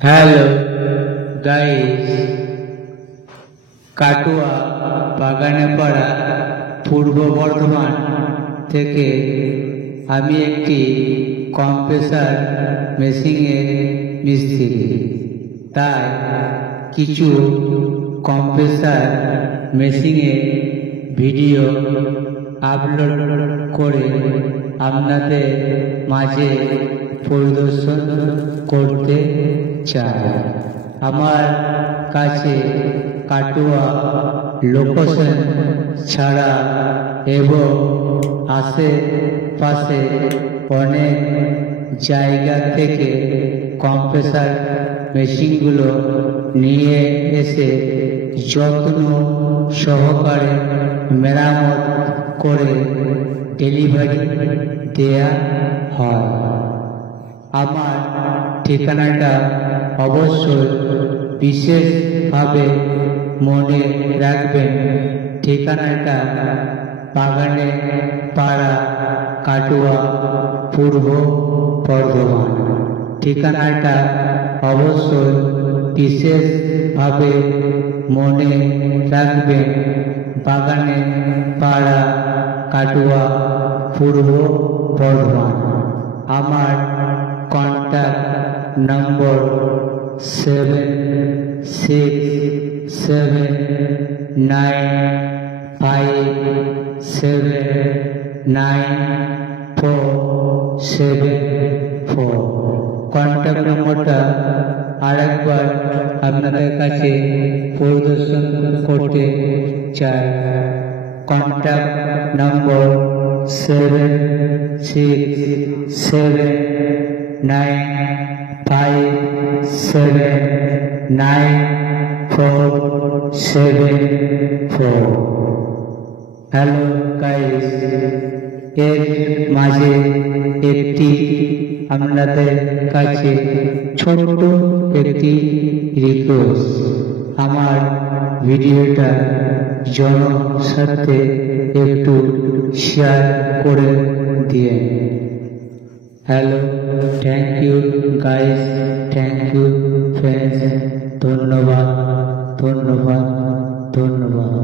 Hello guys, কাটুয়া বাগানে পাড়া পূর্ব বর্ধমান থেকে আমি একটি কম্প্রেসার মেশিনের মিস্ত্রি। তাই কিছু কম্প্রেসার মেশিনের ভিডিও আপলোড করে আপনাদের মাঝে পরিদর্শন করতে চাই। আমার কাছে কাটুয়া লোকেশন ছাড়া এবং আশেপাশে অনেক জায়গা থেকে কম্প্রেসার মেশিনগুলো নিয়ে এসে যত্ন সহকারে মেরামত করে ডেলিভারি দেয়া হয়। আমার ঠিকানাটা অবশ্যই বিশেষভাবে মনে রাখবেন। ঠিকানাটা বাগানে পাড়া, কাটুয়া, পূর্ব বর্ধমান। ঠিকানাটা অবশ্যই বিশেষভাবে মনে রাখবেন। বাগানে পাড়া, কাটুয়া, পূর্ব বর্ধমান। আমার কন্ট্যাক্ট নম্বর 7679579474। কন্ট্যাক্ট নম্বরটা আরেকবার আপনাদের কাছে পরিদর্শন করতে চাই। Contact number 7679579474। হ্যালো গাইস, এর মাঝে একটি আপনাদের কাছে ছোট্ট একটি রিকোয়েস্ট। আমার ভিডিওটা জনস্বার্থে একটু শেয়ার করে দিয়ে। Hello, thank you guys, thank you friends. ধন্যবাদ, ধন্যবাদ, ধন্যবাদ।